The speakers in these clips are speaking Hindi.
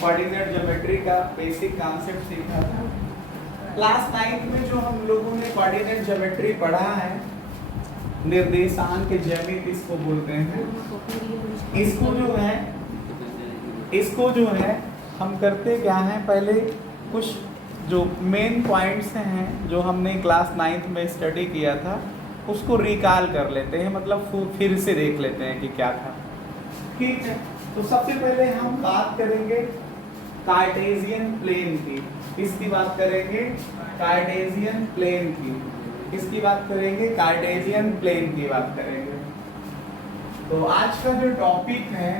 कोऑर्डिनेट ज्योमेट्री का बेसिक कॉन्सेप्ट सीखा था। क्लास 9 में जो हम लोगों ने कोऑर्डिनेट ज्योमेट्री पढ़ा है, निर्देशांक ज्यामिति इसको बोलते हैं। इसको जो है हम करते क्या है, पहले कुछ जो मेन पॉइंट्स हैं जो हमने क्लास 9 में स्टडी किया था उसको रिकॉल कर लेते हैं, मतलब फिर से देख लेते हैं कि क्या था। ठीक है, तो सबसे पहले हम बात करेंगे कार्टेशियन प्लेन की। किसकी बात करेंगे? कार्टेशियन प्लेन की। किसकी बात करेंगे? कार्टेशियन प्लेन की बात करेंगे। तो आज का जो टॉपिक है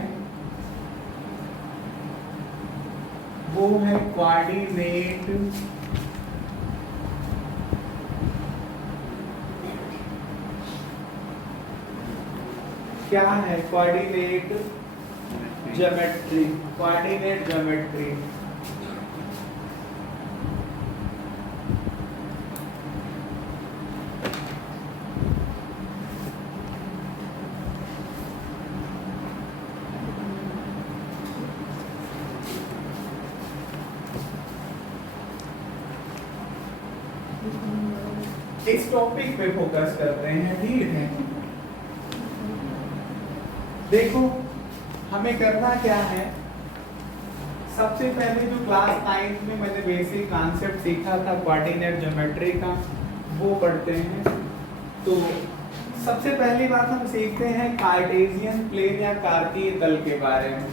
वो है कोऑर्डिनेट क्या है? Coordinate geometry. कोऑर्डिनेट ज्योमेट्री इस टॉपिक पे फोकस करते हैं। ठीक है, देखो हमें करना क्या है। सबसे पहले जो क्लास 9 में मैंने बेसिक कॉन्सेप्ट सीखा था कोऑर्डिनेट ज्योमेट्री का, वो पढ़ते हैं। तो सबसे पहली बात हम सीखते हैं कार्टेशियन प्लेन या कार्तीय तल के बारे में।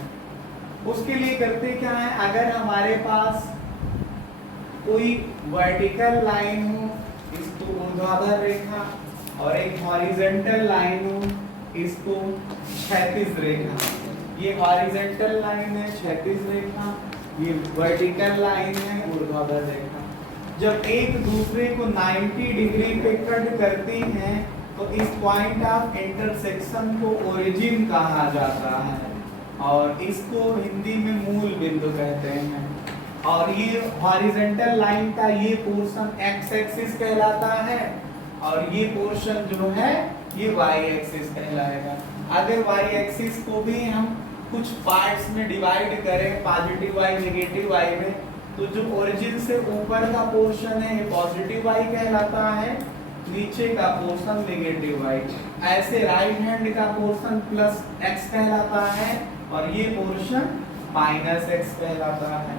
उसके लिए करते क्या है, अगर हमारे पास कोई वर्टिकल लाइन हो, इसको ऊर्ध्वाधर रेखा, और एक हॉरिजॉन्टल लाइन हो, इसको क्षैतिज रेखा। ये हॉरिजॉन्टल लाइन है, क्षैतिज रेखा, ये वर्टिकल लाइन है, ऊर्ध्वाधर रेखा। जब एक दूसरे को 90 डिग्री पे कट करती हैं तो इस पॉइंट ऑफ इंटरसेक्शन को ओरिजिन कहा जाता है, और इसको हिंदी में मूल बिंदु कहते हैं। और ये हॉरिजॉन्टल लाइन का ये पोर्शन एक्स एक्सिस कहलाता है, और ये पोर्शन जो है ये वाई एक्सिस कहलाएगा। अगर वाई एक्सिस को भी हम कुछ पार्ट्स में डिवाइड करें, पॉजिटिव वाई नेगेटिव वाई में, तो जो ओरिजिन से ऊपर का पोर्शन है ये पॉजिटिव वाई कहलाता है, नीचे का पोर्शन नेगेटिव वाई। ऐसे राइट हैंड का पोर्शन प्लस एक्स कहलाता है, और ये पोर्शन माइनस एक्स कहलाता है।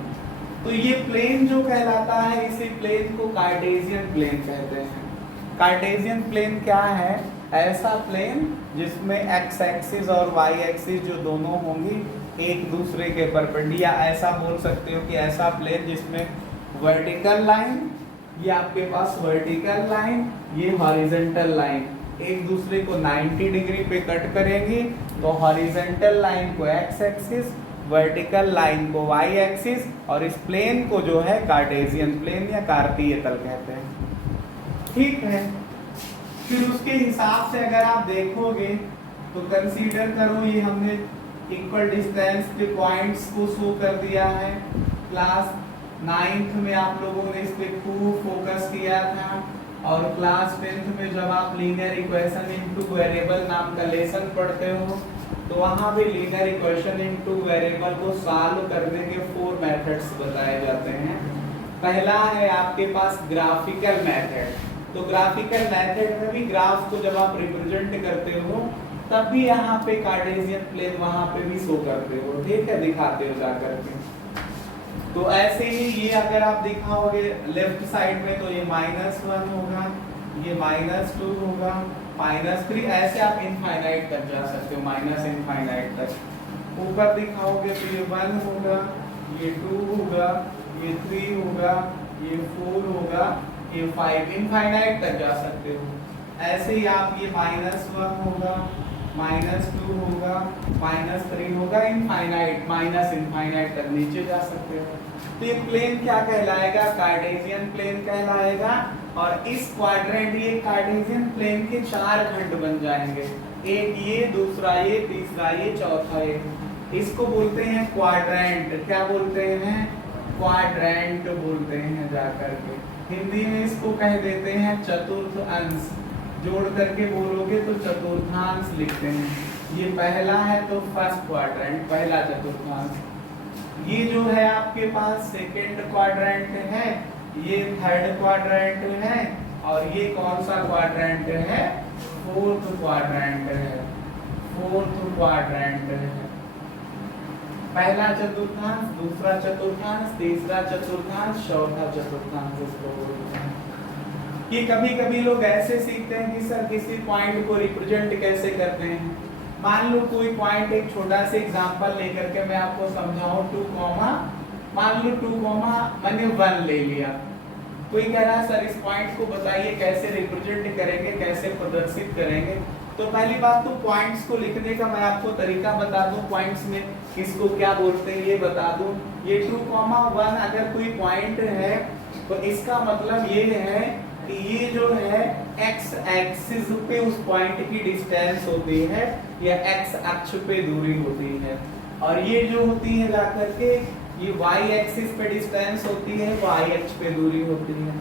तो ये प्लेन जो कहलाता है, इसी प्लेन को कार्टेशियन प्लेन कहते हैं। कार्टेशियन प्लेन क्या है? ऐसा प्लेन जिसमें एक्स एक्सिस और वाई एक्सिस जो दोनों होंगी एक दूसरे के परपेंडिकुलर, या ऐसा बोल सकते हो कि ऐसा प्लेन जिसमें वर्टिकल लाइन, ये आपके पास वर्टिकल लाइन, ये हॉरिजॉन्टल लाइन एक दूसरे को 90 डिग्री पे कट करेंगी, तो हॉरिजॉन्टल लाइन को एक्स एक्सिस, वर्टिकल लाइन को वाई एक्सिस, और इस प्लेन को जो है कार्टेशियन प्लेन या कार्तीय तल कहते हैं। ठीक है, फिर उसके हिसाब से अगर आप देखोगे तो कंसीडर करो, ये हमने इक्वल डिस्टेंस के पॉइंट्स को शो कर दिया है। क्लास 9th में आप लोगों ने इस पे खूब फोकस किया था, और क्लास 10th में जब आप लीनियर इक्वेशन इनटू वेरिएबल नाम का लेसन पढ़ते हो तो वहाँ भी लीनियर इक्वेशन इनटू वेरिएबल को सॉल्व करने के 4 मेथड्स बताए जाते हैं। पहला है आपके पास ग्राफिकल मेथड। तो ग्राफिकल मेथड में भी ग्राफ को जब आप रिप्रेजेंट करते हो तब भी यहाँ पे कार्टेशियन प्लेन वहाँ पे भी शो करते हो, ठीक है, दिखाते हो जा करके। तो ऐसे ही ये अगर आप दिखाओगे लेफ्ट साइड में तो ये -1 होगा, ये -2 होगा, -3, ऐसे आप इनफाइनाइट तक जा सकते हो, माइनस इनफाइनाइट तक। ऊपर दिखाओगे तो ये 1 होगा, ये 2 होगा, ये 3 होगा, ये 4 होगा, ये 5, इनफाइनाइट तक जा सकते हो। ऐसे ही आप ये -1 होगा, -2 होगा, -3 होगा, इनफाइनाइट, माइनस इनफाइनाइट तक नीचे जा सकते हो। तो ये प्लेन क्या कहलाएगा? कार्टेशियन प्लेन कहलाएगा। और इस क्वाड्रेंट, ये कार्टेशियन प्लेन के 4 खंड बन जाएंगे, एक ये, दूसरा ये, तीसरा ये, चौथा ये। इसको बोलते हैं क्वाड्रेंट। क्या बोलते हैं? क्वाड्रेंट बोलते हैं जाकर के। हिंदी में इसको कह देते हैं चतुर्थ अंश, जोड़ करके बोलोगे तो चतुर्थांश लिखते हैं। ये पहला है तो फर्स्ट क्वाड्रेंट, पहला चतुर्थांश। ये जो है आपके पास सेकेंड क्वाड्रेंट है, ये थर्ड क्वाड्रेंट है, और ये कौन सा क्वाड्रेंट है? फोर्थ क्वाड्रेंट है। फोर्थ क्वाड्रेंट है। पहला चतुर्थांश, दूसरा चतुर्थांश, तीसरा चतुर्थांश, चौथा चतुर्थांश इसको बोलते हैं। ये कभी कभी लोग ऐसे सीखते हैं कि सर किसी पॉइंट को रिप्रेजेंट कैसे करते हैं। मान लो कोई पॉइंट, एक छोटा सा एग्जांपल लेकर के मैं आपको समझाऊं, 2 कॉमा, मान लो 2 कॉमा मैंने 1 ले लिया। कोई कह रहा है सर इस पॉइंट को बताइए कैसे रिप्रेजेंट करेंगे, कैसे प्रदर्शित करेंगे। तो पहली बात तो पॉइंट्स को लिखने का मैं आपको तरीका बता दूं, पॉइंट्स में किसको क्या बोलते हैं ये बता दूं। ये 2,1 अगर कोई पॉइंट है तो इसका मतलब ये है कि ये जो है x एक्सिस पे उस पॉइंट की डिस्टेंस होती है या x अक्ष पे दूरी होती है, और ये जो होती है जाकर के ये y एक्सिस पे डिस्टेंस होती है, y अक्ष पे दूरी होती है।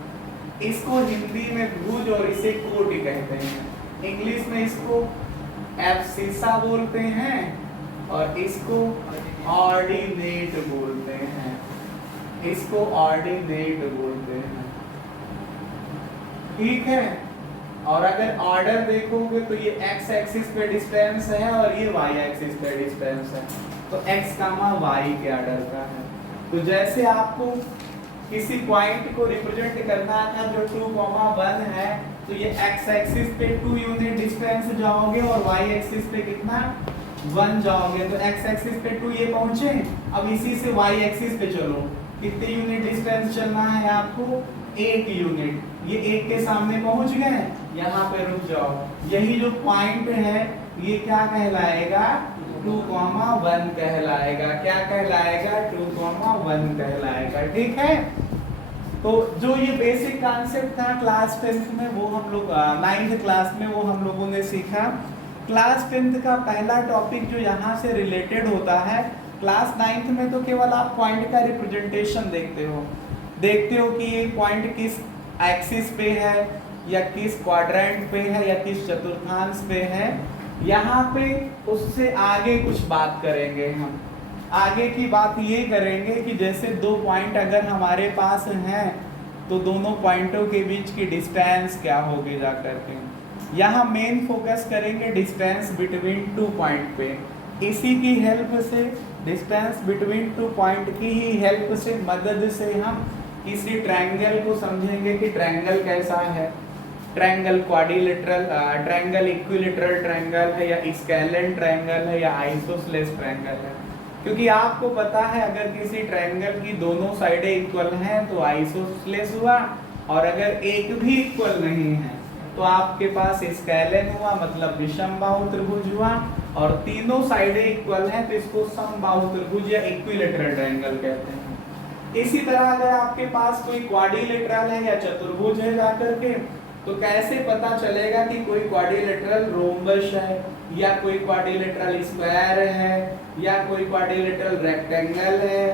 इसको हिंदी में भुज और इसे कोटि कहते हैं। इंग्लिश में इसको एब्सिसा बोलते हैं और इसको ऑर्डिनेट बोलते हैं। इसको ऑर्डिनेट बोलते हैं, ठीक है। और अगर ऑर्डर देखोगे तो ये x एक्सिस पे डिस्टेंस है और ये y एक्सिस पे डिस्टेंस है, तो x कामा y के ऑर्डर का है। तो जैसे आपको किसी पॉइंट को रिप्रेजेंट करना था जो 2,1 है, तो ये x एक्सिस पे 2 यूनिट डिस्टेंस जाओगे और y एक्सिस पे कितना 1 जाओगे, तो x एक्सिस पे 2 ये पहुंचे। अब इसी से y एक्सिस पे चलो, कितने यूनिट डिस्टेंस चलना है आपको? 1 यूनिट। ये 1 के सामने पहुंच गए, यहाँ पे रुक जाओ। यही जो पॉइंट है ये क्या कहलाएगा? 2,1 कहलाएगा। क्या कहलाएगा? 2,1 कहलाएगा, ठीक है। तो जो ये बेसिक कॉन्सेप्ट था क्लास 10th में, वो हम लोग 9th क्लास में वो हम लोगों ने सीखा। क्लास 10th का पहला टॉपिक जो यहाँ से रिलेटेड होता है, क्लास 9th में तो केवल आप पॉइंट का रिप्रेजेंटेशन देखते हो कि ये पॉइंट किस एक्सिस पे है या किस क्वाड्रेंट पे है या किस चतुर्थांश पे है। यहाँ पे उससे आगे कुछ बात करेंगे हम। आगे की बात ये करेंगे कि जैसे 2 पॉइंट अगर हमारे पास हैं तो दोनों पॉइंटों के बीच की डिस्टेंस क्या होगी जा करके। यहाँ मेन फोकस करेंगे डिस्टेंस बिटवीन 2 पॉइंट पे। इसी की हेल्प से, डिस्टेंस बिटवीन 2 पॉइंट की ही हेल्प से, मदद से हम किसी ट्रायंगल को समझेंगे कि ट्रायंगल कैसा है। Triangle quadrilateral, triangle equilateral triangle है या स्केलेन ट्रायंगल है या आइसोसेलेस ट्रायंगल है। क्योंकि आपको पता है अगर किसी ट्रायंगल की दोनों साइडें इक्वल हैं तो आइसोसेलेस हुआ, और अगर एक भी इक्वल नहीं है तो आपके पास स्केलेन हुआ, मतलब विषमबाहु त्रिभुज हुआ। और तीनों साइडें इक्वल हैं तो इसको समबाहु त्रिभुज या इक्विलेटरल ट्रायंगल कहते हैं। इसी तरह अगर आपके पास कोई क्वाड्रिलेटरल है या चतुर्भुज है जाकर के, तो कैसे पता चलेगा कि कोई क्वाड्रिलेटरल रोम्बस है या कोई क्वाड्रिलेटरल स्क्वायर है या कोई क्वाड्रिलेटरल रेक्टेंगल है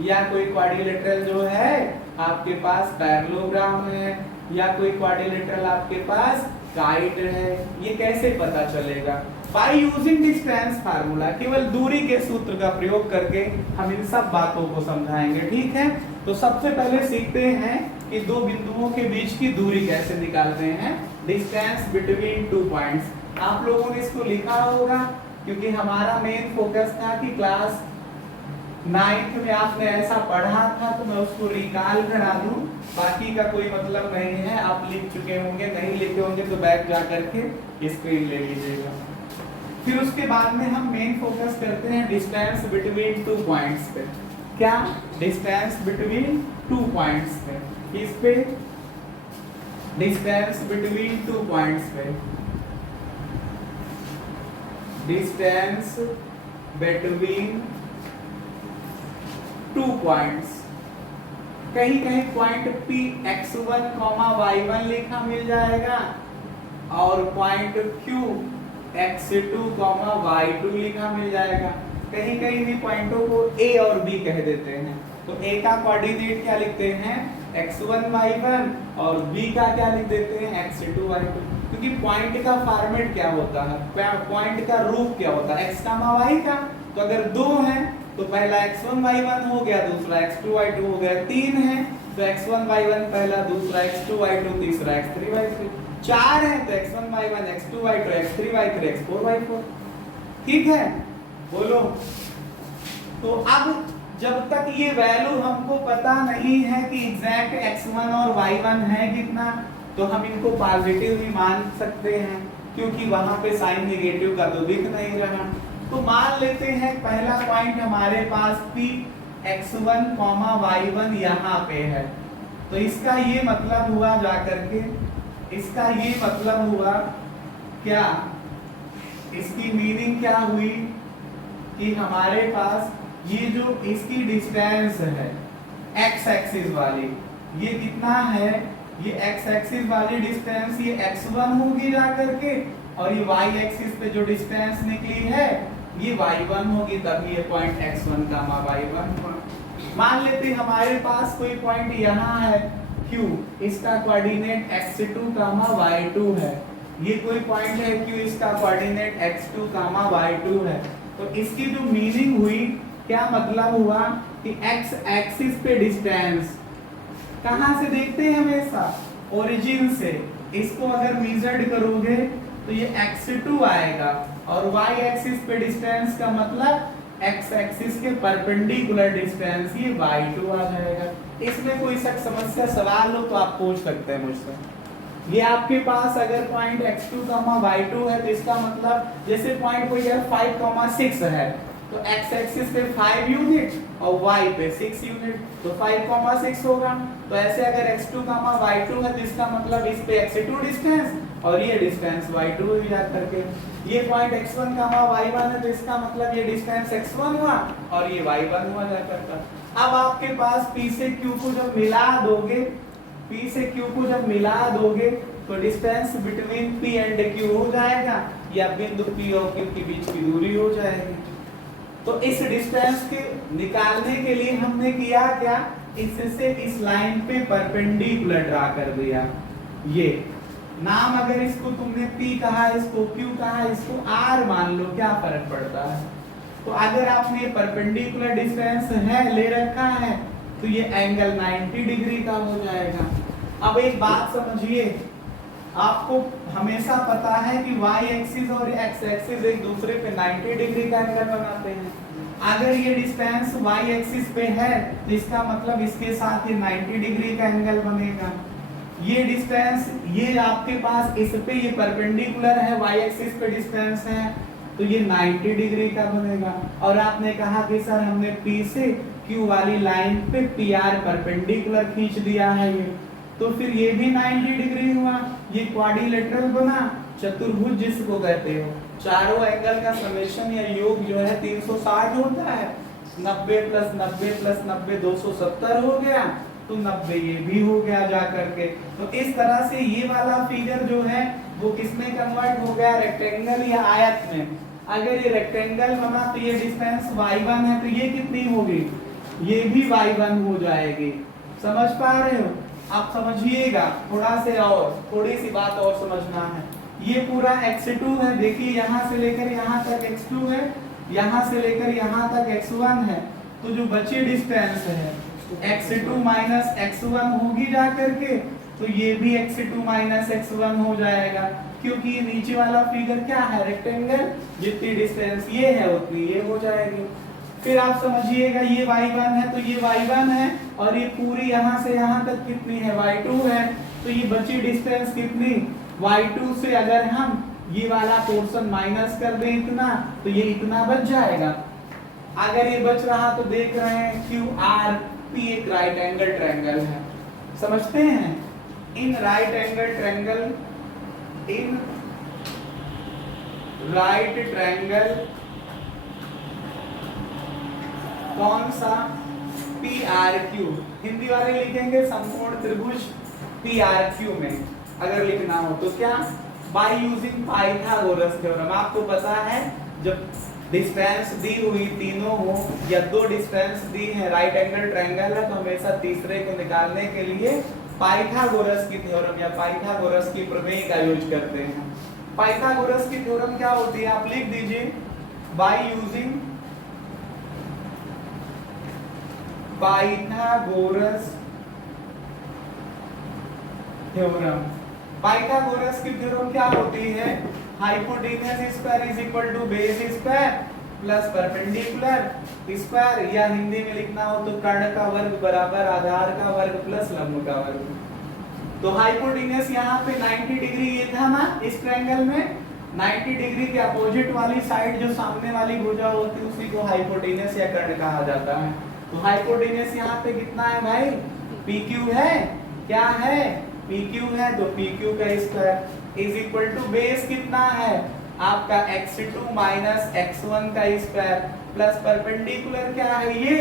या कोई क्वाड्रिलेटरल जो है आपके पास पैरेललोग्राम है या कोई क्वाड्रिलेटरल आपके पास काइट है। ये कैसे पता चलेगा? बाय यूजिंग डिस्टेंस फार्मूला, केवल दूरी के सूत्र का प्रयोग करके हम इन सब बातों को समझाएंगे, ठीक है। तो सबसे पहले सीखते हैं कि 2 बिंदुओं के बीच की दूरी कैसे निकालते हैं, डिस्टेंस बिटवीन 2 पॉइंट्स। आप लोगों ने इसको लिखा होगा क्योंकि हमारा मेन फोकस था कि क्लास 9th में आपने ऐसा पढ़ा था, तो मैं उसको रिकॉल करा दूं। बाकी का कोई मतलब नहीं है, आप लिख चुके होंगे, नहीं लिखे होंगे तो बैक जा करके स्क्रीन ले लीजिएगा। फिर उसके बाद में हम मेन फोकस करते हैं डिस्टेंस बिटवीन 2 पॉइंट्स पे। क्या? डिस्टेंस बिटवीन 2 पॉइंट्स पे। इस पे डिस्टेंस बिटवीन 2 पॉइंट्स पे, डिस्टेंस बिटवीन 2 पॉइंट्स। कहीं कहीं पॉइंट P x1, y1 लिखा मिल जाएगा और पॉइंट Q x2, y2 लिखा मिल जाएगा। कहीं कहीं भी पॉइंटों को A और B कह देते हैं। तो A का कोऑर्डिनेट क्या लिखते हैं? x1, y1, और B का क्या लिख देते हैं? x2, y2। क्योंकि पॉइंट का फॉर्मेट क्या होता है, पॉइंट का रूप क्या होता है? x, y का। तो अगर 2 हैं तो पहला x1 y1 हो गया, दूसरा x2 y2 हो गया। 3 है तो x1 y1 पहला, दूसरा x2 y2, तीसरा x3 y3। 4 है तो x1 y1, x2 y2, x3 y3, x4 y4। ठीक है, बोलो। तो अब जब तक ये वैल्यू हमको पता नहीं है कि एग्जैक्ट x1 और y1 है कितना, तो हम इनको पॉजिटिव ही मान सकते हैं, क्योंकि वहां पे साइन नेगेटिव का तो दिख नहीं रहा। तो मान लेते हैं पहला पॉइंट हमारे पास p x1, y1 यहाँ पे है। तो इसका ये मतलब हुआ जाकर के, इसका ये मतलब हुआ क्या, इसकी मीनिंग क्या हुई कि हमारे पास ये जो इसकी डिस्टेंस है x एक्सिस वाली, ये कितना है, ये x एक्सिस वाली डिस्टेंस ये x1 होगी जाकर के, और ये y एक्सिस पे जो डिस्टेंस निकली है ये y1 होगी, तब ये पॉइंट x1, y1। मान लेते हमारे पास कोई पॉइंट यहाँ है Q, इसका कोऑर्डिनेट x2, y2 है। ये कोई पॉइंट है Q, इसका कोऑर्डिनेट x2, y2 है। तो इसकी जो मीनिंग हुई, क्या मतलब हुआ कि x एक्सिस पे डिस्टेंस कहां से देखते हैं, हमेशा ओरिजिन से। इसको अगर मेजर्ड करोगे तो ये x2 आएगा, और y एक्सिस पे डिस्टेंस का मतलब x एक्सिस के परपेंडिकुलर डिस्टेंस ये y2 आ जाएगा। इसमें कोई समस्या सवाल हो तो आप पूछ सकते हैं मुझसे। ये आपके पास अगर पॉइंट x2, y2 है तो इसका मतलब जैसे पॉइंट कोई 5,6 है तो x एक्सिस पे 5 यूनिट और y पे 6 यूनिट, तो 5,6 होगा। तो ऐसे अगर x2, y2 है तो इसका मतलब इस पे x2 डिस्टेंस और ये डिस्टेंस y2 हुई जा करके। ये पॉइंट x1, y1 है तो इसका मतलब ये डिस्टेंस x1 हुआ और ये y1 हुआ जा करके। अब आपके पास p से q को जब मिला दोगे, p से q को जब मिला दोगे तो distance between p and q हो जाएगा, या बिंदु p और q के बीच की दूरी हो जाएगी। तो इस डिस्टेंस के निकालने के लिए हमने किया क्या, इससे इस लाइन पे परपेंडिकुलर ड्रा कर दिया। ये नाम अगर इसको तुमने P कहा, इसको Q कहा, इसको R मान लो, क्या फर्क पड़ता है। तो अगर आपने परपेंडिकुलर डिस्टेंस है ले रखा है तो ये एंगल 90 डिग्री का हो जाएगा। अब एक बात समझिए, आपको हमेशा पता है कि y एक्सिस और x एक्सिस एक दूसरे पे 90 डिग्री का एंगल बनाते हैं। अगर ये डिस्टेंस y एक्सिस पे है तो इसका मतलब इसके साथ ये 90 डिग्री का एंगल बनेगा। ये डिस्टेंस ये आपके पास इस पे ये परपेंडिकुलर है, y एक्सिस पे डिस्टेंस है तो ये 90 डिग्री का बनेगा। और आपने कहा कि सर हमने P से Q वाली लाइन पे PR परपेंडिकुलर खींच दिया है ये, तो फिर ये भी 90 डिग्री हुआ। ये क्वाड्रिलेटरल बना, चतुर्भुज जिसको कहते हो। चारों एंगल का समेशन या योग जो है 360 होता है। 90 + 90 + 90 270 हो गया, तो 90 ये भी हो गया जा करके। तो इस तरह से ये वाला फिगर जो है वो किसमें कन्वर्ट हो गया, रेक्टेंगल या आयत में। अगर ये रेक्टेंगल बना तो ये डिस्टेंस y1 है तो ये कितनी होगी, ये भी y1 हो जाएगी। समझ पा रहे हो, आप समझिएगा थोड़ा से, और थोड़ी सी बात और समझना है। ये पूरा x2 है, देखिए यहाँ से लेकर यहाँ तक x2 है, यहाँ से लेकर यहाँ तक x1 है। तो जो बची डिस्टेंस है x2 - x1 होगी जा करके, तो ये भी x2 - x1 हो जाएगा, क्योंकि ये नीचे वाला फिगर क्या है, रेक्टेंगल। जितनी डिस्टेंस ये है उतनी ये हो जाएगी। फिर आप समझिएगा ये y1 है तो ये y1 है, और ये पूरी यहाँ से यहाँ तक कितनी है, y2 है। तो ये बची डिस्टेंस कितनी, y2 से अगर हम ये वाला पोर्शन माइनस कर दें इतना, तो ये इतना बच जाएगा। अगर ये बच रहा तो देख रहे हैं QRP एक राइट एंगल ट्रायंगल है, समझते हैं। In right angle triangle, in right triangle कौन सा, PRQ। हिंदी वाले लिखेंगे समकोण त्रिभुज PRQ में अगर लिखना हो तो क्या, बाय यूजिंग पाइथागोरस थ्योरम। आपको पता है जब डिस्टेंस दी हुई तीनों हो या दो डिस्टेंस दी है, राइट एंगल ट्रायंगल है, तो हमेशा तीसरे को निकालने के लिए पाइथागोरस की थ्योरम या पाइथागोरस की प्रमेय का यूज करते हैं। पाइथागोरस की थ्योरम क्या होती है, आप लिख दीजिए, by using Pythagoras theorem. Pythagoras की थ्योरम क्या होती है? Hypotenuse square is equal to base square plus perpendicular square, या हिंदी में लिखना हो तो कर्ण का वर्ग बराबर आधार का वर्ग प्लस लंब का वर्ग। तो हाइपोटेन्यूस यहाँ पे 90 डिग्री ये था ना इस ट्रायंगल में, 90 डिग्री के अपोजिट वाली साइड जो सामने वाली भुजा होती है उसी को हाइपोटेन्यूस या कर्ण कहा जाता है। तो हाइपोटेन्यूस यहाँ पे कितना है भाई? PQ है, क्या है? PQ है, तो PQ का square is equal to base कितना है आपका x2 माइनस x1 का स्क्वायर प्लस परपेंडिकुलर क्या है ये,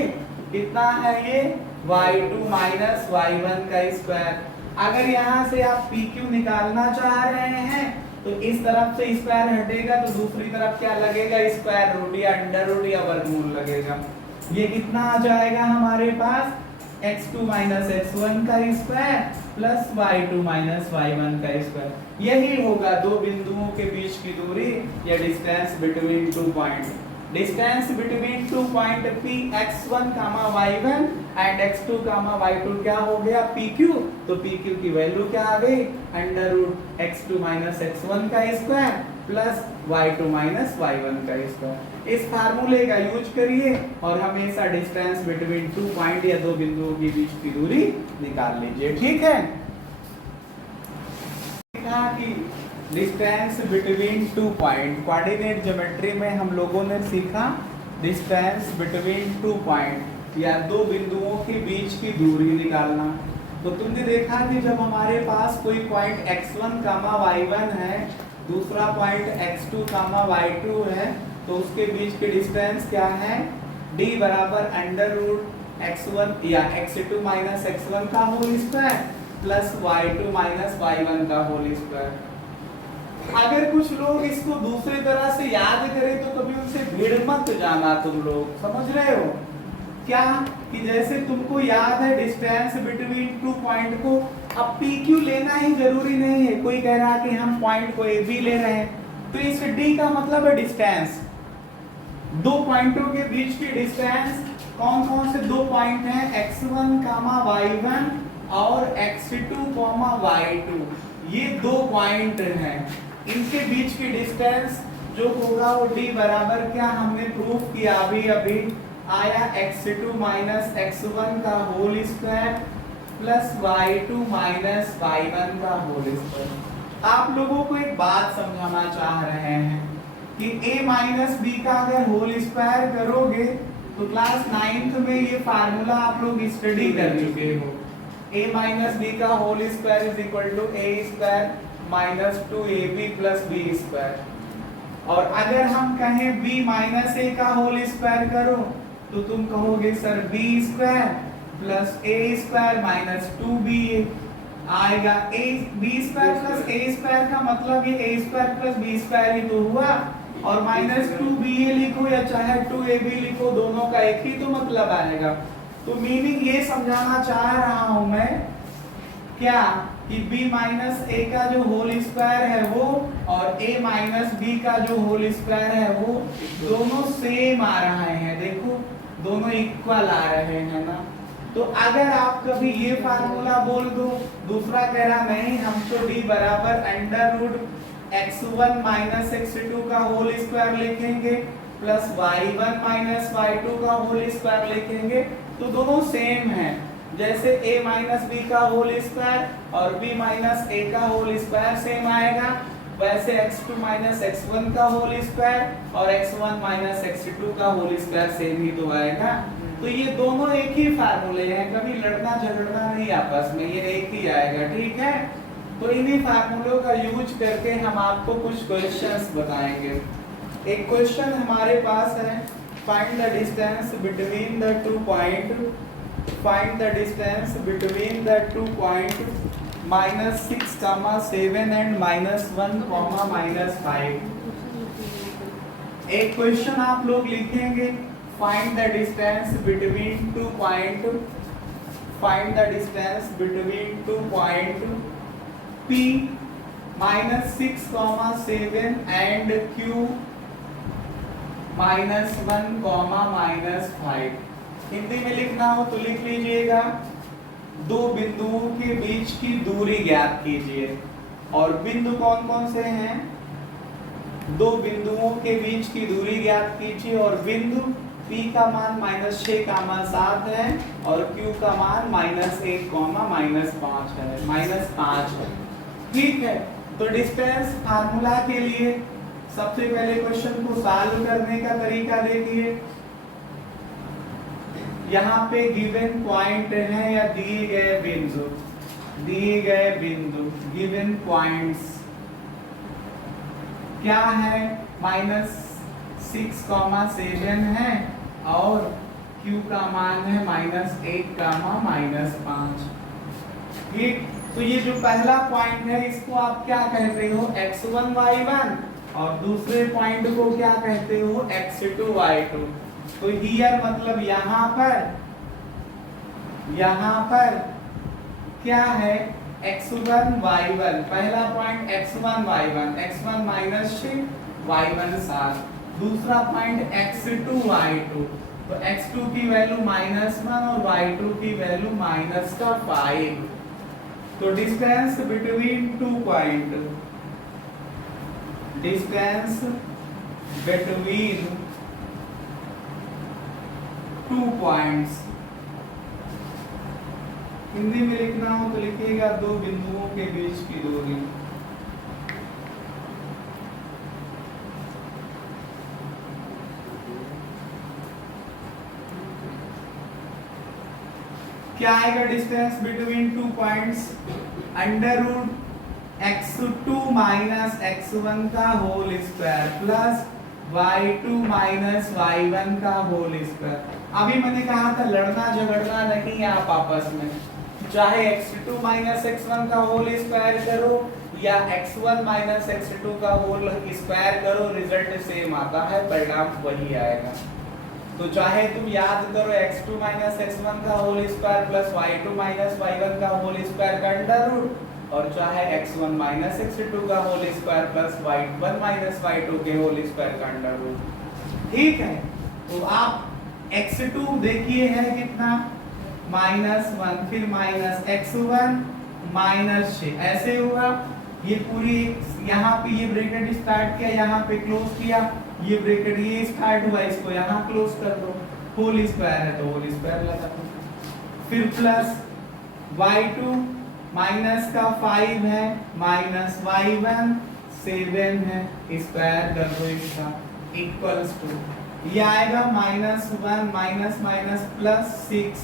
कितना है ये y2 माइनस y1 का स्क्वायर। अगर यहाँ से आप PQ निकालना चाह रहे हैं तो इस तरफ से स्क्वायर हटेगा तो दूसरी तरफ क्या लगेगा? स्क्वायर रूट या अंडर रूट या वर्गमूल लगेगा। ये कितना आ जाएगा हमारे पास? x2 माइनस x1 का square plus y2 minus y1 का स्क्वायर। यही होगा दो बिंदुओं के बीच की दूरी या distance between two point. Distance between two point P x1, y1 and x2, y2 क्या हो गया? PQ। तो PQ की वैल्यू क्या आ गई? Under root x2 minus x1 का square plus y2 minus y1 का स्क्वायर। इस फार्मूले का यूज करिए और हमेशा डिस्टेंस बिटवीन टू पॉइंट या दो बिंदुओं के बीच की दूरी निकाल लीजिए, ठीक है? कि distance between two point, coordinate geometry में हम लोगों ने सीखा डिस्टेंस बिटवीन टू पॉइंट या दो बिंदुओं के बीच की दूरी निकालना। तो तुमने देखा कि जब हमारे पास कोई पॉइंट x1, y1 है, दूसरा पॉइंट x2, y2 है, तो उसके बीच की डिस्टेंस क्या है? d बराबर अंडर रूट x1 या x2 माइनस x1 का whole square plus y2 minus y1 का होल स्क्वायर। अगर कुछ लोग इसको दूसरी तरह से याद करें तो कभी उनसे भीड़ मत जाना, तुम लोग समझ रहे हो क्या? कि जैसे तुमको याद है डिस्टेंस बिटवीन टू पॉइंट को, अब PQ लेना ही जरूरी नहीं है। कोई कह रहा है कि हम पॉइंट को AB ले रहे हैं, तो इस D का मतलब है डिस्टेंस, दो पॉइंटों के बीच की डिस्टेंस। कौन कौन से दो पॉइंट हैं? x1, y1 और x2, y2, ये दो पॉइंट हैं। इनके बीच की डिस्टेंस जो होगा वो D बराबर क्या हमने प्रूफ किया अभी आया x2 माइनस x1 का whole square plus y2 minus y1 का होल स्क्वायर। आप लोगों को एक बात समझाना चाह रहे हैं कि a माइनस बी का अगर होल स्क्वायर करोगे तो क्लास 9th में ये फार्मूला आप लोग स्टडी कर चुके हो। a माइनस बी का whole square is equal to a square minus 2ab plus b square. और अगर हम कहें b माइनस a का होल स्क्वायर करो तो तुम कहोगे sir b square plus a square minus 2b आएगा। b square plus a square का मतलब ये a square plus b square ही तो हुआ, और माइनस 2ba लिखो या चाहे 2ab लिखो, दोनों का एक ही तो मतलब आएगा। तो मीनिंग ये समझाना चाह रहा हूं मैं क्या कि b माइनस a का जो होल स्क्वायर है वो और a माइनस b का जो होल स्क्वायर है वो दोनों सेम आ रहे हैं। देखो दोनों इक्वल आ रहे हैं ना। तो अगर आप कभी ये फार्मूला बोल दो, दूसरा कह रहा नहीं हम तो d बराबर under root x1 minus x2 का होल स्क्वायर लिखेंगे प्लस y1 माइनस y2 का होल स्क्वायर लिखेंगे, तो दोनों सेम हैं। जैसे a माइनस बी का होल स्क्वायर और b माइनस a का होल स्क्वायर सेम आएगा, वैसे x2 माइनस x1 का होल स्क्वायर और x1 माइनस x2 का होल स्क्वायर सेम ही तो आएगा। तो ये दोनों एक ही फार्मूले हैं, कभी लड़ना झगड़ना नहीं आपस में, ये एक ही आएगा, ठीक है? तो इन्हीं फार्मूलों का यूज करके हम आपको कुछ क्वेश्चंस बताएंगे। एक क्वेश्चन हमारे पास है, find the distance between the two point, find the distance between the 2 point minus 6, 7 and minus 1, minus 5। एक क्वेश्चन आप लोग लिखेंगे, find the distance between 2 point, find the distance between 2 point P minus 6, 7 and Q minus 1, minus 5। Hindi में लिखना हो तो लिख लीजिएगा, दो बिंदुओं के बीच की दूरी ज्ञात कीजिए। और बिंदु कौन कौन से हैं? दो बिंदुओं के बीच की दूरी ज्ञात कीजिए और बिंदु P का मान -6, 7 है और Q का मान -1, -5 है, -5 है। ठीक है, तो डिस्टेंस फार्मूला के लिए सबसे पहले क्वेश्चन को सॉल्व करने का तरीका देखिए। यहाँ पे गिवन पॉइंट है या दिए गए बिंदु गिवन पॉइंट्स क्या है? -6, 7 है और Q का मान है -1, -5। ठीक, तो ये जो पहला पॉइंट है इसको आप क्या कहते हो? x1 y1 और दूसरे पॉइंट को क्या कहते हो? x2 y2। तो हियर मतलब यहाँ पर क्या है? x1 y1, पहला point x1 y1, x1 -6, y1 7। दूसरा पॉइंट x2 y2, तो x2 की वैल्यू -1 और y2 की वैल्यू -5। तो distance between two point, distance between two points, Hindi में लिखना हो तो लिखिएगा दो बिंदुओं के बीच की दूरी। क्या आएगा distance between two points? √x2 - x1 का whole square plus y2 - y1 का होल स्क्वायर। अभी मैंने कहा था लड़ना झगड़ना नहीं आप आपस में, चाहे x2 - x1 का होल स्क्वायर करो या x1 - x2 का होल स्क्वायर करो, रिजल्ट सेम आता है, परिणाम वही आएगा। तो चाहे तुम याद करो x2 - x1 का whole square plus y2 - y1 का होल स्क्वायर का अंडर रूट, और चाहे x1 - x2 का whole square plus y1 - y2 के होल स्क्वायर का अंडर रूट। ठीक है, तो आप x2 देखिए है कितना? -1, फिर -x1 -6, ऐसे होगा। ये पूरी यहाँ पे ये ब्रैकेट स्टार्ट किया, यहाँ पे क्लोज किया, ये ब्रैकेट ये स्टार्ट हुआ, इसको यहाँ क्लोज कर दो। होल स्क्वायर है तो होल स्क्वायर लगा दो। फिर प्लस y2 माइनस का 5 है, -y1 7 है, स्क्वायर कर दो इसका, इक्वल्स टू ये आएगा -1 +6,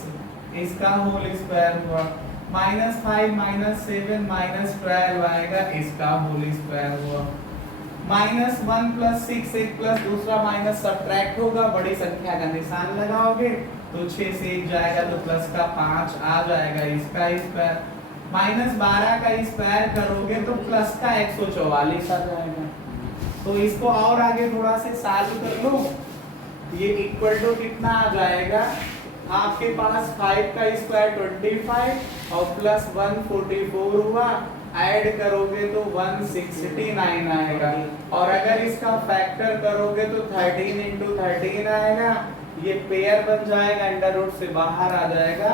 इसका होल स्क्वायर हुआ, -5 -7 -12 आएगा, इसका होल स्क्वायर हुआ। -1 + 6, एक प्लस दूसरा माइनस सब्ट्रैक्ट होगा, बड़ी संख्या का निशान लगाओगे तो 6 से 1 जाएगा तो प्लस का 5 आ जाएगा, इसका स्क्वायर। -12 का स्क्वायर करोगे तो प्लस का 144 आ जाएगा। तो इसको और आगे थोड़ा से सॉल्व कर लो, ये इक्वल टू कितना आ जाएगा आपके पास? 5 का स्क्वायर 25 और प्लस 144 हुआ, ऐड करोगे तो 169 आएगा, और अगर इसका फैक्टर करोगे तो 13 × 13 आएगा, ये पेयर बन जाएगा, अंडर रूट से बाहर आ जाएगा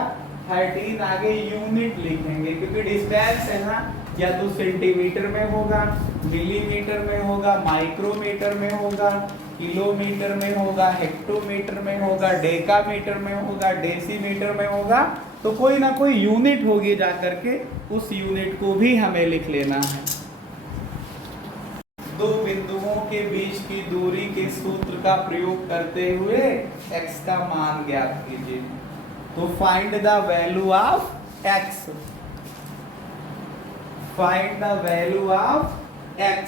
13। आगे यूनिट लिखेंगे क्योंकि डिस्टेंस है ना, या तो सेंटीमीटर में होगा, मिलीमीटर में होगा, माइक्रोमीटर में होगा, किलोमीटर में होगा, हेक्टोमीटर में होगा, डेकामीटर में होगा, डेसीमीटर में होगा, तो कोई ना कोई यूनिट होगी, जाकर के उस यूनिट को भी हमें लिख लेना है। दो बिंदुओं के बीच की दूरी के सूत्र का प्रयोग करते हुए x का मान ज्ञात कीजिए। तो find the value of x, find the value of x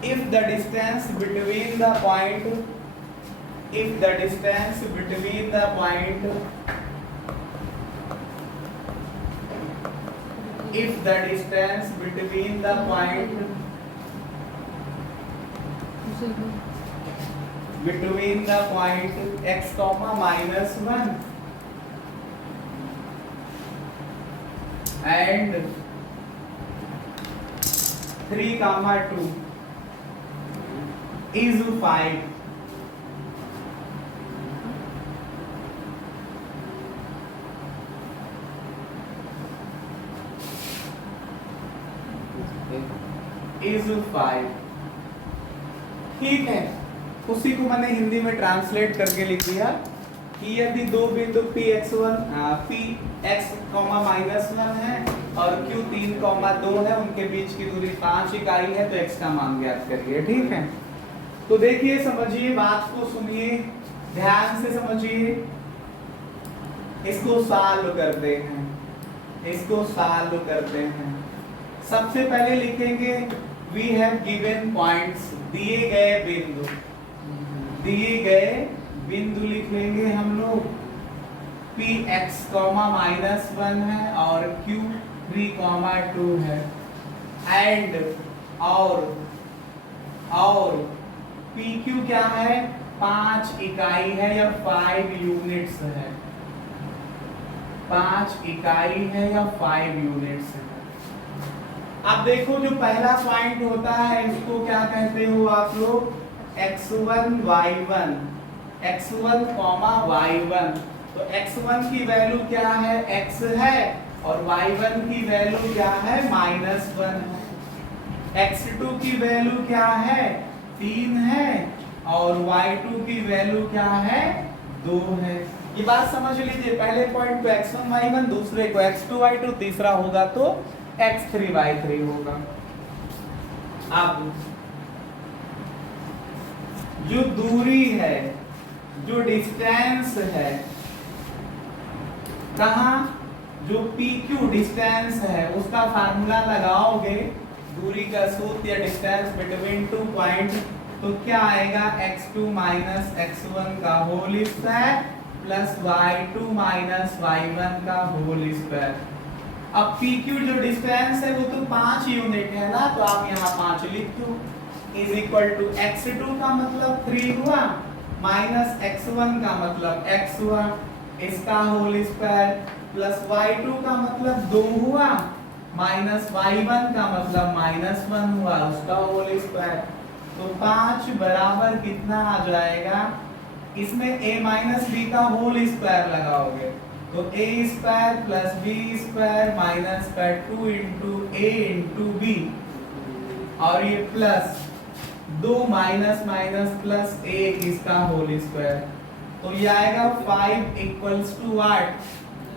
if the distance between the point, if the distance between the point, if the distance between the point, between the point x comma -1 and 3 comma 2 is 5, is 5। ठीक है, उसी को मैंने हिंदी में ट्रांसलेट करके लिख दिया कि यदि दो बिंदु Px, -1 है और Q 3, 2 है, उनके बीच की दूरी 5 इकाई है, तो x का मान ज्ञात करिए। ठीक है, तो देखिए, समझिए, बात को सुनिए, ध्यान से समझिए, इसको सॉल्व करते हैं, इसको सॉल्व करते हैं। सबसे पहले लिखेंगे वी हैव गिवन पॉइंट्स, दिए गए बिंदु लिख लेंगे हम लोग। Px, -1 है और Q 3, 2 है, एंड और PQ क्या है, 5 इकाई है या 5 यूनिट्स है, 5 इकाई है या 5 यूनिट्स है। अब देखो, जो पहला पॉइंट होता है इसको क्या कहते हो आप लोग, x1 y1, x1, y1। तो x1 की वैल्यू क्या है, x है, और y1 की वैल्यू क्या है, -1 है। x2 की वैल्यू क्या है, 3 है, और y2 की वैल्यू क्या है, 2 है। ये बात समझ लीजिए, पहले पॉइंट को x1 y1, दूसरे को x2 y2, तीसरा होगा तो x3 y3 होगा। अब जो दूरी है, जो डिस्टेंस है, कहाँ, जो PQ डिस्टेंस है, उसका फार्मूला लगाओगे, दूरी का सूत्र या डिस्टेंस बिटवीन 2 पॉइंट, तो क्या आएगा, x2 - x1 का whole square plus y2 - y1 का होल स्क्वायर। अब PQ जो डिस्टेंस है वो तो 5 यूनिट है ना, तो आप यहाँ 5 लिख दो, इज इक्वल टू x2 का मतलब 3 हुआ, माइनस x1 का मतलब x हुआ, इसका होल स्क्वायर, प्लस y2 का मतलब 2 हुआ, माइनस y1 का मतलब -1 हुआ, उसका होल स्क्वायर। तो 5 बराबर कितना आ जाएगा, इसमें a - b का होल स्क्वायर लगाओगे तो a square plus b square minus का 2 इंटू a इंटू b, और ये प्लस 2 माइनस माइनस प्लस 1 इसका होल स्क्वायर, तो ये आएगा 5 इक्वल्स टू 8,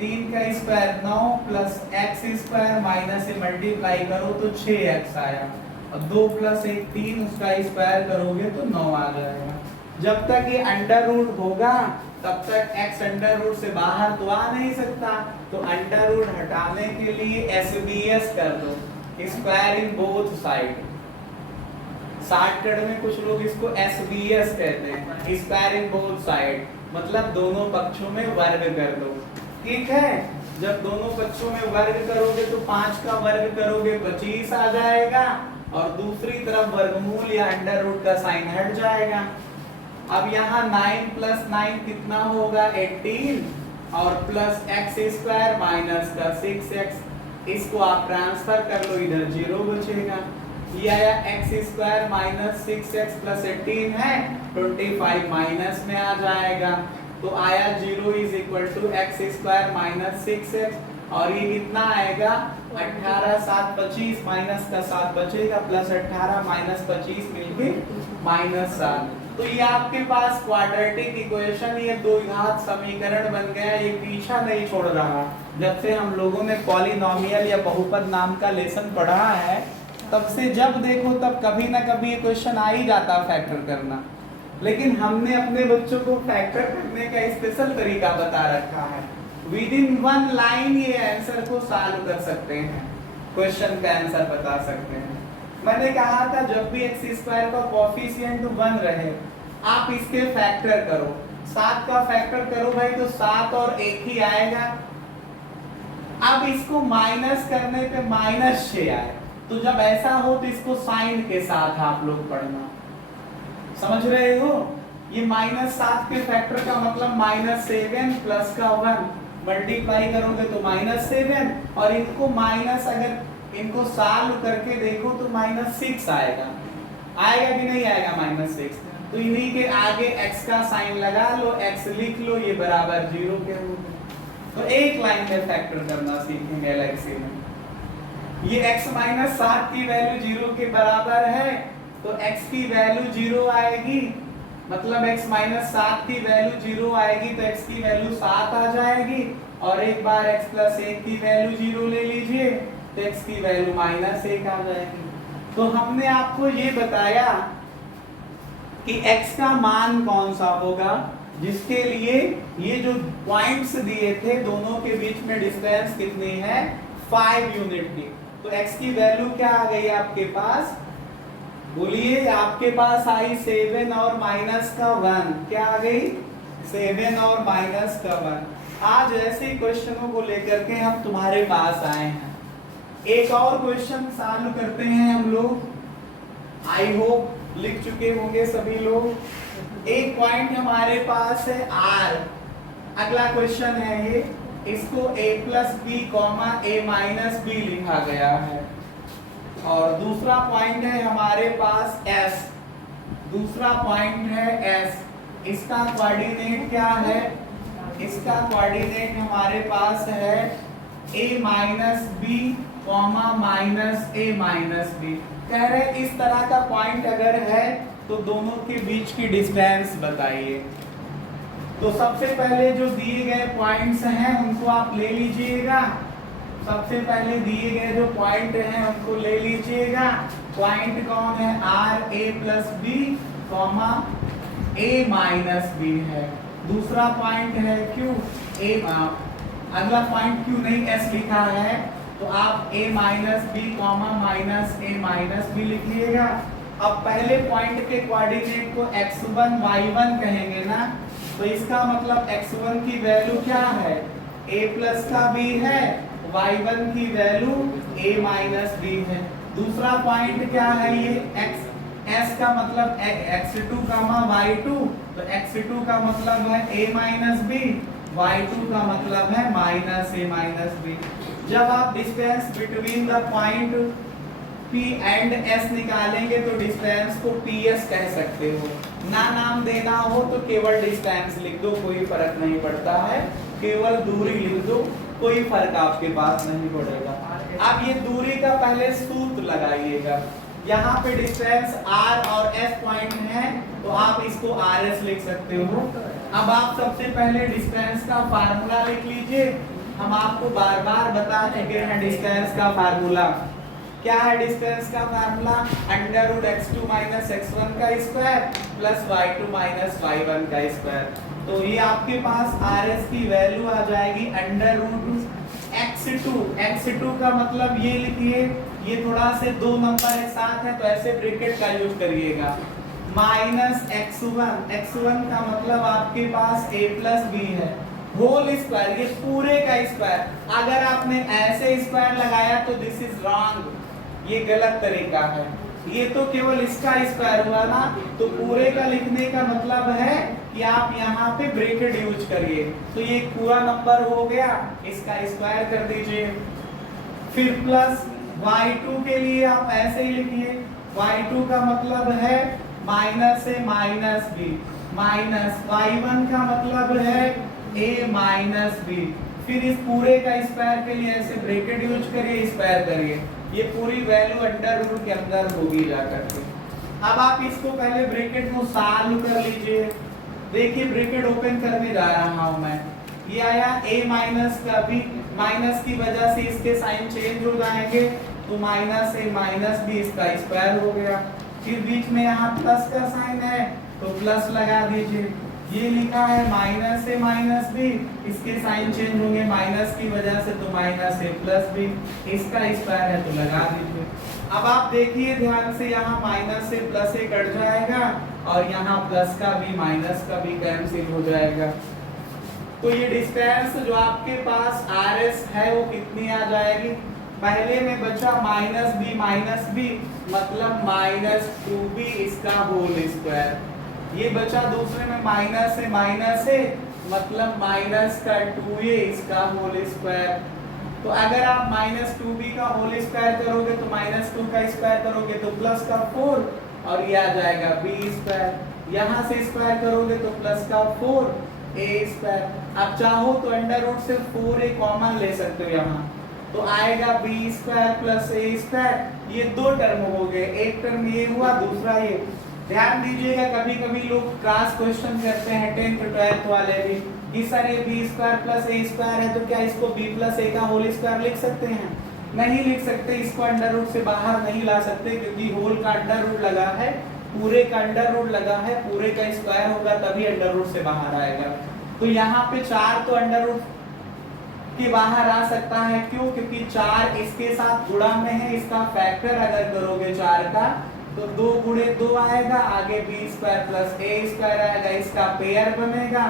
3 का square 9 plus x square minus से मल्टीप्लाई करो तो 6x आया, और 2 प्लस 1 3, उसका स्क्वायर करोगे तो 9 आ जाएगा। जब तक ये अंडर रूट होगा तब तक x अंडर रूट से बाहर तो आ नहीं सकता, तो अंडर रूट हटाने के लिए SBS कर दो, square in both side. Shortcut में कुछ लोग इसको SBS कहते हैं, स्क्वायर इन बोथ साइड, मतलब दोनों पक्षों में वर्ग कर दो। ठीक है, जब दोनों पक्षों में वर्ग करोगे तो 5 का वर्ग करोगे 25 आ जाएगा, और दूसरी तरफ वर्गमूल या अंडर रूट का साइन हट जाएगा। अब यहाँ 9 प्लस 9 कितना होगा, 18, और प्लस x स्क्वायर माइनस का 6x, इसको आप ट्रांसफर कर लो, इधर 0 बचेगा। ये आया x square minus 6x plus 18 है, 25 माइनस में आ जाएगा, तो आया 0 is equal to x square minus 6x, और ये कितना आएगा, 18 7 25, माइनस का 7 बचेगा, प्लस 18 माइनस 25 मिलके -7। तो ये आपके पास क्वाड्रेटिक इक्वेशन, ये द्विघात समीकरण बन गया, ये पीछा नहीं छोड़ रहा। जब से हम लोगों ने पॉलिनोमियल या बहुपद नाम का लेसन पढ़ा है, तब से जब देखो तब कभी ना कभी क्वेश्चन आ ही जाता फैक्टर करना, लेकिन हमने अपने बच्चों को फैक्टर करने का स्पेशल तरीका बता रखा है। विद इन 1 लाइन ये आंसर को सॉल्व कर सकते हैं, क्वेश्चन का आंसर बता सकते हैं। मैंने कहा था जब भी x स्क्वायर का कोएफिशिएंट 1 रहे, आप इसके फैक्टर करो, 7 का फैक्टर करो भाई, तो 7 और 1 ही आएगा। अब इसको माइनस करने पे -6 आए, तो जब ऐसा हो तो इसको साइन के साथ आप लोग पढ़ना, समझ रहे हो। ये -7 के फैक्टर का मतलब -7 प्लस का 1, मल्टीप्लाई करोगे तो -7, और इनको माइनस, अगर इनको सॉल्व करके देखो तो -6 आएगा, आएगा कि नहीं आएगा -6, तो इन्हीं के आगे x का साइन लगा लो, x लिख लो, ये बराबर 0 के होगा। तो एक लाइन में फैक्टर करना सीखेंगे LHC में। ये x माइनस 7 की वैल्यू 0 के बराबर है, तो x की वैल्यू 0 आएगी, मतलब x माइनस 7 की वैल्यू 0 आएगी तो x की वैल्यू 7 आ जाएगी, और एक बार x प्लस 1 की वैल्यू 0 ले लीजिए तो x की वैल्यू माइनस 1 आ जाएगी। तो हमने आपको ये बताया कि x का मान कौन सा होगा, जिसके लिए ये जो पॉइंट्स दिए थे दोनों के बीच में डिस्टेंस कितनी है, 5 यूनिट की। तो x की वैल्यू क्या आ गई आपके पास, बोलिए, आपके पास आई 7 और माइनस का 1, क्या आ गई, 7 और माइनस का 1। आज ऐसे क्वेश्चनों को लेकर के हम तुम्हारे पास आए हैं। एक और क्वेश्चन सॉल्व करते हैं हम लोग, आई होप लिख चुके होंगे सभी लोग। एक पॉइंट हमारे पास है R, अगला क्वेश्चन है ये, इसको a plus B comma a minus B लिखा गया है, और दूसरा पॉइंट है हमारे पास S, दूसरा पॉइंट है S, इसका कोऑर्डिनेट क्या है, इसका कोऑर्डिनेट हमारे पास है a minus B comma minus a minus B. कह रहे इस तरह का पॉइंट अगर है तो दोनों के बीच की डिस्टेंस बताइए। तो सबसे पहले जो दिए गए पॉइंट्स हैं उनको आप ले लीजिएगा, सबसे पहले दिए गए जो पॉइंट हैं उनको ले लीजिएगा। पॉइंट कौन है, R a plus B comma a minus B है। दूसरा पॉइंट है Q, अगला पॉइंट Q नहीं S लिखा है, तो आप a minus B comma minus a minus B लिख लीजिएगा। अब पहले पॉइंट के कोऑर्डिनेट को x1 y1 कहेंगे ना, तो इसका मतलब x1 की वैल्यू क्या है, a प्लस का b है, y1 की वैल्यू a माइनस b है। दूसरा पॉइंट क्या है, ये s का मतलब x2 कामा y2, तो x2 का मतलब है a माइनस b, y2 का मतलब है माइनस a माइनस b। जब आप distance between the point P and S निकालेंगे तो डिस्टेंस को PS कह सकते हो, ना नाम देना हो तो केवल डिस्टेंस लिख दो, कोई फर्क नहीं पड़ता है, केवल दूरी लिख दो, कोई फर्क आपके पास नहीं पड़ेगा। अब ये दूरी का पहले सूत्र लगाइएगा, यहाँ पे डिस्टेंस R और S पॉइंट है तो आप इसको RS लिख सकते हो। अब आप सबसे पहले डिस्टेंस का फार्मूला लिख लीजिए, हम आपको बार बार बता चुके हैं डिस्टेंस का फार्मूला। क्या है डिस्टेंस का formula, under root x2 minus x1 का square plus y2 minus y1 का स्क्वायर। तो ये आपके पास RS की वैल्यू आ जाएगी अंडर रूट x2 का मतलब ये लिखिए, ये थोड़ा से दो नंबर एक साथ है तो ऐसे ब्रैकेट का यूज करिएगा, माइनस x1 का मतलब आपके पास a प्लस b है, होल स्क्वायर, ये पूरे का स्क्वायर। अगर आपने ऐसे स्क्वायर लगाया तो दिस इज रॉन्ग, ये गलत तरीका है, ये तो केवल इसका स्क्वायर हुआ ना, तो पूरे का लिखने का मतलब है कि आप यहाँ पे ब्रैकेट यूज करिए। तो ये पूरा नंबर हो गया, इसका स्क्वायर कर दीजिए, फिर प्लस y2 के लिए आप ऐसे ही लिखिए, y2 का मतलब है minus a minus b, minus y1 का मतलब है a माइनस b, फिर इस पूरे का स्क्वायर के लिए ऐसे ब्रैकेट यूज करिए, स्क्वायर करिए, ये पूरी वैल्यू अंडर रूट के अंदर होगी जाकर के। अब आप इसको पहले ब्रैकेट को सॉल्व कर लीजिए, देखिए ब्रैकेट ओपन करने जा रहा हूं मैं, ये आया a माइनस का b, माइनस की वजह से इसके साइन चेंज हो जाएंगे, तो माइनस a माइनस b इसका स्क्वायर हो गया, फिर बीच में यहाँ प्लस का साइन है तो प्लस लगा दीजिए, ये लिखा है माइनस a माइनस b, इसके साइन चेंज होंगे माइनस की वजह से तो माइनस a प्लस b, इसका स्क्वायर है तो लगा दीजिए। अब आप देखिए ध्यान से, यहाँ माइनस से प्लस a कट जाएगा और यहाँ प्लस का भी माइनस का भी कैंसिल हो जाएगा, तो ये डिस्टेंस जो आपके पास RS है वो कितनी आ जाएगी, पहले में बचा माइनस बी मतलब माइनस 2b इसका होल स्क्वायर, ये बचा दूसरे में माइनस है मतलब माइनस का 2a इसका होल स्क्वायर। तो अगर आप माइनस 2b का होल स्क्वायर करोगे तो माइनस 2 का स्क्वायर करोगे तो प्लस का 4 और ये आ जाएगा b स्क्वायर, यहाँ से स्क्वायर करोगे तो प्लस का 4a स्क्वायर। अब चाहो तो अंडर रूट से 4a कॉमन ले सकते हो यहाँ, तो आएगा बी स्क्वायर प्लस ए स्क्वायर। ये दो टर्म हो गए, एक टर्म ये हुआ, दूसरा ये। ध्यान दीजिएगा, कभी कभी लोग क्रॉस क्वेश्चन करते हैं 10th 12th वाले भी कि सर ये बी स्क्वायर प्लस ए स्क्वायर है तो क्या इसको बी प्लस ए का होल स्क्वायर लिख सकते हैं? नहीं लिख सकते, इसको अंडर रूट से बाहर नहीं ला सकते, क्योंकि होल का अंडर रूट लगा है, पूरे का अंडर रूट लगा है, पूरे का स्क्वायर होगा तभी अंडर रूट से बाहर आएगा। तो यहाँ पे 4 तो अंडर रूट के बाहर आ सकता है, क्यों? क्योंकि 4 इसके साथ गुणा में है, इसका फैक्टर अगर करोगे 4 का तो 2 गुणे 2 आएगा, आगे बी स्क्वायर प्लस ए स्क्वायर आएगा, इसका पेयर बनेगा,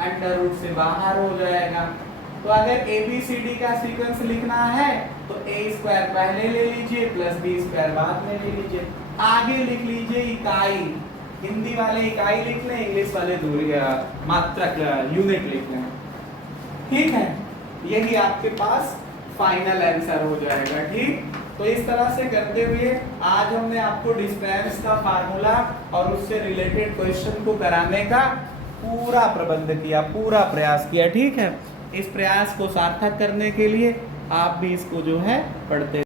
अंडर रूट से बाहर हो जाएगा। तो अगर ए बी सी डी का सीक्वेंस लिखना है तो ए स्क्वायर पहले ले लीजिए प्लस बी स्क्वायर बाद में ले लीजिए। आगे लिख लीजिए इकाई, हिंदी वाले इकाई लिख लें, इंग्लिश वाले दूरी मात्रक यूनिट लिख लें, ठीक है। यही आपके पास फाइनल आंसर हो जाएगा, ठीक। तो इस तरह से करते हुए आज हमने आपको डिस्टेंस का फार्मूला और उससे रिलेटेड क्वेश्चन को कराने का पूरा प्रबंध किया, पूरा प्रयास किया, ठीक है। इस प्रयास को सार्थक करने के लिए आप भी इसको जो है पढ़ते